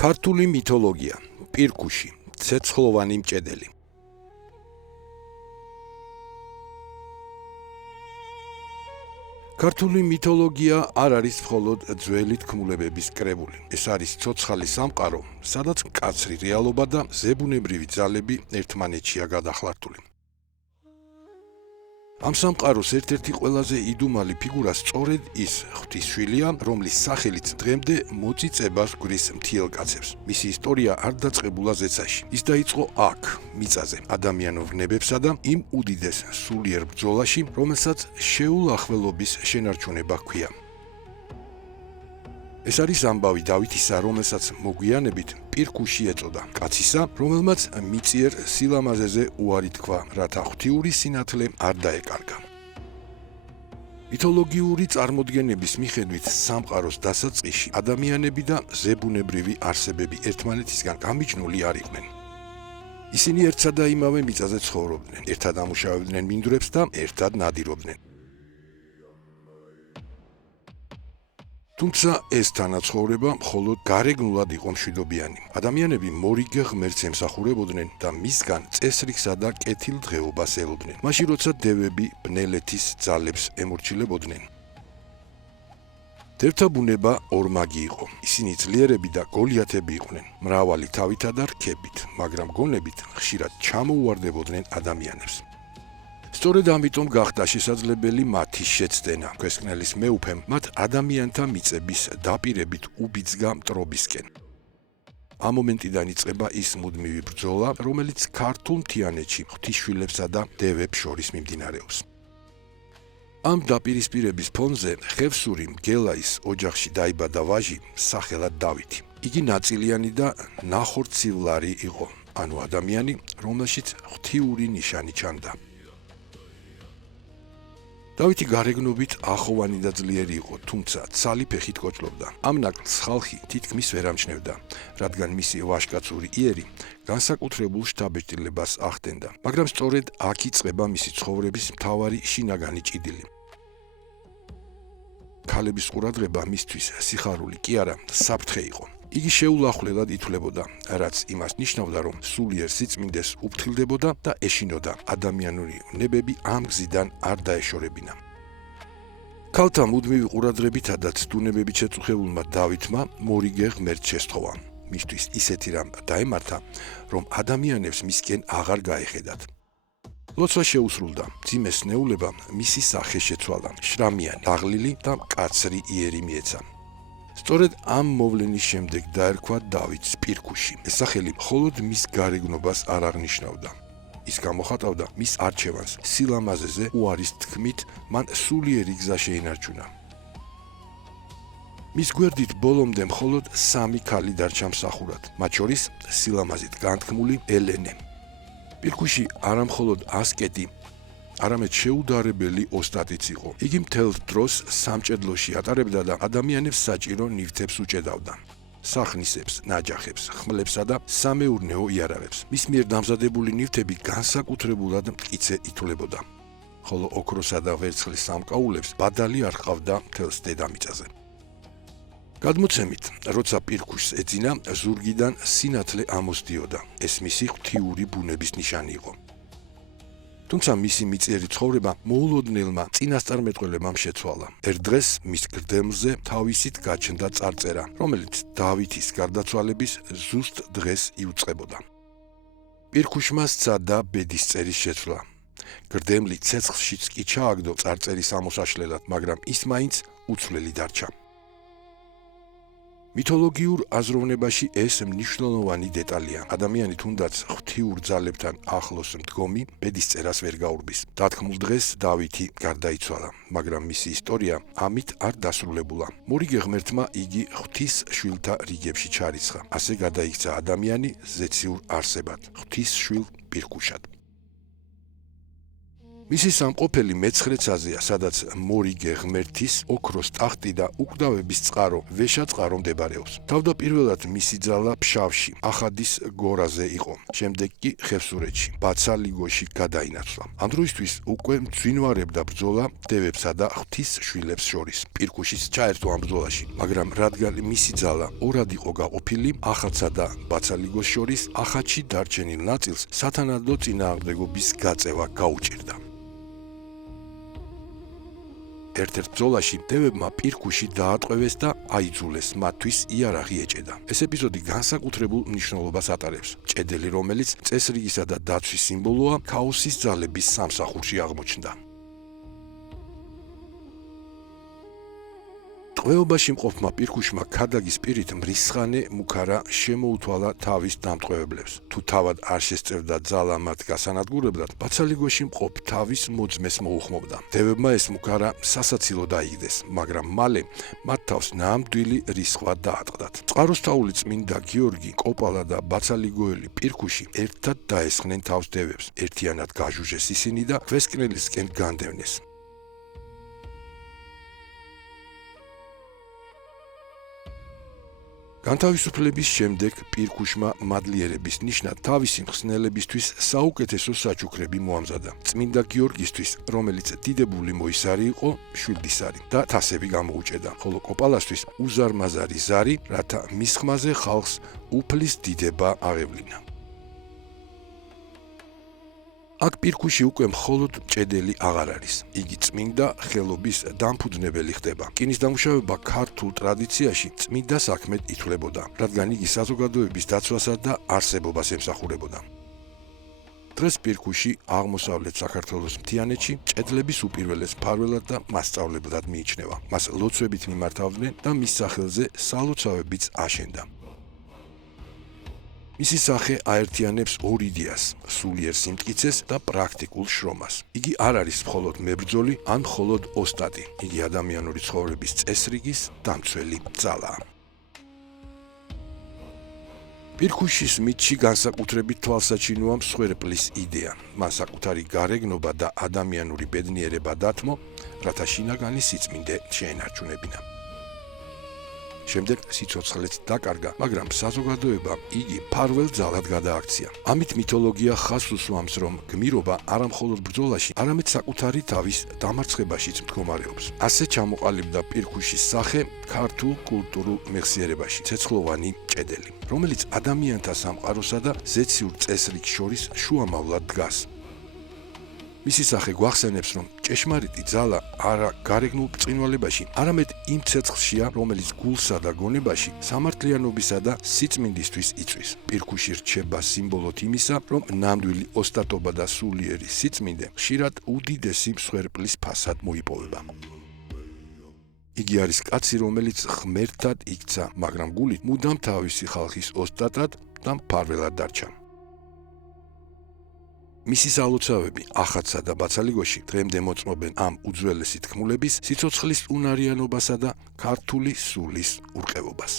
ქართული მითოლოგია, პირქუში, ცეცხლოვანი მჭედელი. ქართული მითოლოგია არ არის მხოლოდ ძველი თქმულებების კრებული. ეს არის ცოცხალი სამყარო, სადაც მკაცრი რეალობა და ზებუნებრივი ძალები ერთმანეთშია გადახლართული. ამ სამყაროს ერთ-ერთი ყველაზე იდუმალი ფიგურა სწორედ ის ღვთისშვილია, რომლის სახელით დღემდე მოწიწებას გვრის მთიელ კაცებს. მისი ისტორია არ დაწყებულა ზეცაში. ის დაიწყო აქ, მიწაზე, ადამიანურ ნებებსა და იმ უდიდეს სულიერ ბრძოლაში, რომელსაც შეულახველობის შენარჩუნება ჰქვია. ეს არის ამბავი დავითისა, რომელსაც მოგვიანებით პირქუში ეწოდა, კაცისა, რომელმაც მიწიერ სილამაზეზე უარი თქვა, რათა ღვთიური სინათლე არ დაეკარგა. მითოლოგიური წარმოდგენების მიხედვით სამყაროს დასაწყისში ადამიანები და ზებუნებრივი არსებები ერთმანეთისგან გამიჯნული არ იყვნენ. ისინი ერთსა და იმავე მიწაზე ცხოვრობდნენ, ერთად ამუშავებდნენ მინდვრებს და ერთად ნადირობდნენ. თუმცა ეს თანაცხოვრება მხოლოდ გარეგნულად იყო მშვიდობიანი. ადამიანები მორიგე ღმერთს ემსახურებოდნენ და მისგან წესრიგსა და კეთილდღეობას ელოდნენ. მაშინ როცა დევები ბნელეთის ძალებს ემორჩილებოდნენ. დევთა ბუნება ორმაგი იყო. ისინი ძლიერები და გოლიათები იყვნენ, მრავალი თავითა და რქებით, მაგრამ გონებით ხშირად ჩამოუვარდებოდნენ ადამიანებს. სწორედ ამიტომ გახდა შესაძლებელი მათი შეცდენა. ქვესკნელის მეუფემ მათ ადამიანთა მიწების დაპირებით უბიძგა მტრობისკენ. ამ მომენტიდან იწყება ის მუდმივი ბრძოლა, რომელიც ქართულ მთიანეთში ღვთისშვილებსა და დევებს შორის მიმდინარეობს. ამ დაპირისპირების ფონზე ხევსური მგელაის ოჯახში დაიბადა ვაჟი, სახელად დავითი. იგი ნაწილიანი და ნახორცივლარი იყო, ანუ ადამიანი, რომელშიც ღვთიური ნიშანი ჩანდა. დავითი გარეგნობით ახოვანი და ძლიერი იყო, თუმცა ცალი ფეხით კოჭლობდა. ამ ნაკლს ხალხი თითქმის ვერ ამჩნევდა, რადგან მისი ვაჟკაცური იერი განსაკუთრებულ შთაბეჭდილებას ახდენდა, მაგრამ სწორედ აქ იწყება მისი ცხოვრების მთავარი შინაგანი ჭიდილი. ქალების ყურადღება მისთვის სიხარული კი არა, საფრთხე იყო. იგი შეულახვლელად ითვლებოდა, რაც იმას ნიშნავდა, რომ სულიერ სიწმინდეს უფრთხილდებოდა და ეშინოდა ადამიანური ნებები ამ გზიდან არ დაეშორებინა. ქალთა მუდმივი ყურადღებითა და ცდუნებებით შეწუხებულმა დავითმა მორიგე ღმერთს შესთხოვა. მისთვის ისეთი რამ დაემართა, რომ ადამიანებს მისკენ აღარ გაეხედათ. ლოცვა შეუსრულდა, მძიმე სნეულება მისი სახე შეცვალა, შრამიანი, დაღლილი და მკაცრი იერი მიეცა. სწორედ ამ მოვლენის შემდეგ დაერქვა დავითს პირქუში. ეს სახელი მხოლოდ მის გარეგნობას არ აღნიშნავდა. ის გამოხატავდა მის არჩევანს სილამაზეზე უარის თქმით, მან სულიერი გზა შეინარჩუნა. მის გვერდით ბოლომდე მხოლოდ 3 ქალი დარჩა მსახურად, მათ შორის სილამაზით განთქმული ელენე. პირქუში არა მხოლოდ ასკეტი, არამედ შეუდარებელი ოსტატიც იყო. იგი მთელ დროს სამჭედლოში ატარებდა და ადამიანებს საჭირო ნივთებს უჭედავდა. სახნისებს, ნაჯახებს, ხმლებსა და სამეურნეო იარავებს. მის მიერ დამზადებული ნივთები განსაკუთრებულად მტკიცე ითვლებოდა. ხოლო ოქროსა და ვერცხლის სამკაულებს ბადალი არ ჰყავდა მთელს დედამიწაზე. გადმოცემით, როცა პირქუშს ეძინა, ზურგიდან სინათლე ამოსდიოდა. ეს მისი ღვთიური ბუნების ნიშანი იყო. თუმცა მისი მიწიერი ცხოვრება მოულოდნელმა წინასწარმეტყველებამ შეცვალა. ერთ დღეს მის გრდემლზე თავისით გაჩნდა წარწერა, რომელიც დავითის გარდაცვალების ზუსტ დღეს იუწყებოდა. პირქუშმა სცადა ბედისწერის შეცვლა. გრდემლი ცეცხლშიც კი ჩააგდო წარწერის ამოსაშლელად, მაგრამ ის მაინც უცვლელი დარჩა. მითოლოგიურ აზროვნებაში ეს მნიშვნელოვანი დეტალია. ადამიანი თუნდაც ღვთიურ ძალებთან ახლოს მდგომი ბედისწერას ვერ გაურბის. დათქმულ დღეს დავითი გარდაიცვალა, მაგრამ მისი ისტორია ამით არ დასრულებულა. მორიგე ღმერთმა იგი ღვთის შვილთა რიგებში ჩარიცხა. ასე გადაიქცა ადამიანი ზეციურ არსებად, ღვთის შვილ პირქუშად. მისი სამყოფელი მეცხრეცაზეა, სადაც მორიგე ღმერთის, ოქროს ტახტი და უკვდავების წყარო, ვეშა წყარო მდებარეობს. თავდაპირველად მისი ძალა ფშავში, ახადის გორაზე იყო. შემდეგ კი ხევსურეთში, ბაცალიგოში გადაინაცვლა. ამ დროისთვის უკვე მძვინვარებდა ბრძოლა დევებსა და ღვთის შვილებს შორის. პირქუშის ჩაერთო ამ ბრძოლაში, მაგრამ რადგან მისი ძალა ორად იყო გაყოფილი, ახადსა და ბაცალიგოს შორის, ახადში დარჩენილ ნაწილს სათანადო წინააღმდეგობის გაწევა გაუჭირდა. ერთ-ერთ ბრძოლაში დევებმა პირქუში დაატყვევეს და აიძულეს, მათთვის იარაღი ეჭედა. ეს ეპიზოდი განსაკუთრებულ მნიშვნელობას ატარებს. ჭედელი, რომელიც წესრიგისა და დაცვის სიმბოლოა, ქაოსის ძალების სამსახურში აღმოჩნდა. ტყვეობაში მყოფმა პირქუშმა ქადაგის პირით მრისხანე მუქარა შემოუთვალა თავის დამტყვევებლებს. თუ თავად არ შესწევდა ძალა მათ გასანადგურებლად, ბაცალიგოში მყოფ თავის მოძმეს მოუხმობდა. დევებმა ეს მუქარა სასაცილო დაიგდეს, მაგრამ მალე მათ თავს ნამდვილი რისხვა დაატყდათ. წყაროსთაული წმინდა გიორგი, კოპალა და ბაცალიგოელი პირქუში ერთად დაესხნენ თავს დევებს. ერთიანად გაჟუჟეს ისინი და ქვესკნელისკენ განდევნეს. განთავისუფლების შემდეგ პირქუშმა მადლიერების ნიშნად თავისი მხსნელებისთვის საუკეთესო საჩუქრები მოამზადა. წმინდა გიორგისთვის, რომელიც დიდებული მოისარი იყო, შვილდისარი და თასები გამოუჭედა, ხოლო კოპალასთვის უზარმაზარი ზარი, რათა მის ხმაზე ხალხს უფლის დიდება აღევლინა. აქ პირქუში უკვე მხოლოდ ჭედელი აღარ არის. იგი წმინდა ხელობის დამფუძნებელი ხდება. რკინის დამუშავება ქართულ ტრადიციაში წმინდა საქმედ ითვლებოდა, რადგან იგი საზოგადოების დაცვასა და არსებობას ემსახურებოდა. დღეს პირქუში აღმოსავლეთ საქართველოს მთიანეთში ჭედლების უპირველეს მფარველად და მასწავლებლად მიიჩნევა. მას ლოცვებით მიმართავდნენ და მის სახელზე სალოცავებიც აშენდა. მისი სახე აერთიანებს ორ იდეას: სულიერ სიმტკიცეს და პრაქტიკულ შრომას. იგი არ არის მხოლოდ მებრძოლი ან მხოლოდ ოსტატი. იგი ადამიანური ცხოვრების წესრიგის დამცველი ძალაა. პირქუშის მითში განსაკუთრებით თვალსაჩინოა მსხვერპლის იდეა. მან საკუთარი გარეგნობა და ადამიანური ბედნიერება დათმო, რათა შინაგანი სიწმინდე შეენარჩუნებინა. შემდეგ სიცოცხლეც დაკარგა, მაგრამ საზოგადოებამ იგი მფარველ ძალად გადააქცია. ამით მითოლოგია ხაზს უსვამს, რომ გმირობა არა მხოლოდ ბრძოლაში, არამედ საკუთარი თავის დამარცხებაშიც მდგომარეობს. ასე ჩამოყალიბდა პირქუშის სახე ქართულ კულტურულ მეხსიერებაში, ცეცხლოვანი ჭედელი, რომელიც ადამიანთა სამყაროსა და ზეციურ წესრიგს შორის შუამავლად დგას. მისი სახე გვახსენებს, რომ ჭეშმარიტი ძალა არა გარეგნულ ბრწყინვალებაში, არამედ იმ ცეცხლშია, რომელიც გულსა და გონებაში სამართლიანობისა და სიწმინდისთვის იწვის. პირქუში რჩება სიმბოლოდ იმისა, რომ ნამდვილი ოსტატობა და სულიერი სიწმინდე ხშირად უდიდესი მსხვერპლის ფასად მოიპოვება. იგი არის კაცი, რომელიც ღმერთად იქცა, მაგრამ გულით მუდამ თავისი ხალხის ოსტატად და მფარველად დარჩა. მისი სალოცავები ახადსა და ბაცალიგოში დღემდე მოწმობენ ამ უძველესი თქმულების სიცოცხლის უნარიანობასა და ქართული სულის ურყევობას.